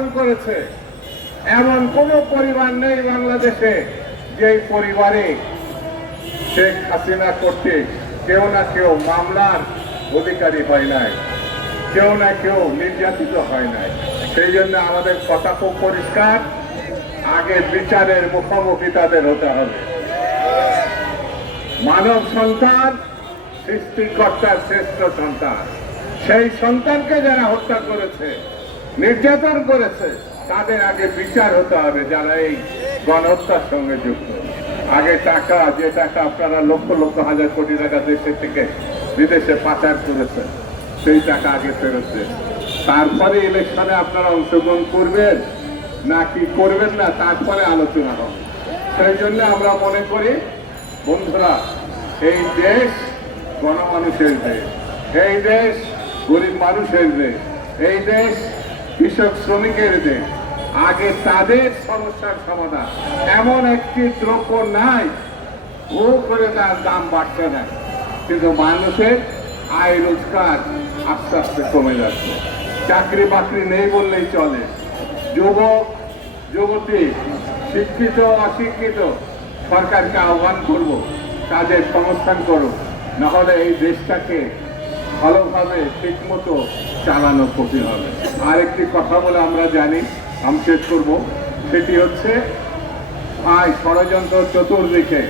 ধারণ করেছে। এমন কোনো পরিবার নেই বাংলাদেশে যে পরিবারে শেখ হাসিনা করতে কেউ না কেউ মামলার অধিকারী হয় নাই, কেউ না কেউ নির্যাতিত হয় নাই। সেই জন্য আমাদের কথা খুব পরিষ্কার, আগে বিচারের মুখোমুখি তাদের হতে হবে। মানব সন্তান সৃষ্টিকর্তার শ্রেষ্ঠ সন্তান। সেই সন্তানকে যারা হত্যা করেছে নির্যাতন করেছে। তাদের আগে বিচার হতে হবে যারা এই গণহত্যার সঙ্গে যুক্ত। আগে টাকা, যে টাকা আপনারা লক্ষ লক্ষ, হাজার কোটি টাকা দেশের থেকে বিদেশে পাচার করেছেন, সেই টাকা আগে ফেরত তারপরে ইলেকশনে আপনারা অংশগ্রহণ করবেন নাকি করবেন না, তারপরে আলোচনা হবে। সেই জন্য আমরা মনে করি, বন্ধুরা, এই দেশ গণমানুষের দেশ, এই দেশ গরিব মানুষের দেশ, এই দেশ কৃষক শ্রমিকের দেশ আগে তাদের সমস্যার সমাধান, এমন একটি দ্রব্য নাই ও করে তার দাম বাড়তে না কিন্তু মানুষের আয় রোজগার আস্তে আস্তে কমে যাচ্ছে। চাকরি বাকরি নেই বললেই চলে। যুবক, যুবতী, শিক্ষিত, অশিক্ষিত, সরকারকে আহ্বান করব কাজের সংস্থান করুক। নাহলে এই দেশটাকে ভালোভাবে ঠিকমতো চালানো কঠিন হবে। আরেকটি কথা বলে আমরা জানি, আমি শেষ করব, সেটি হচ্ছে, আয় ষড়যন্ত্র চতুর্দিকে।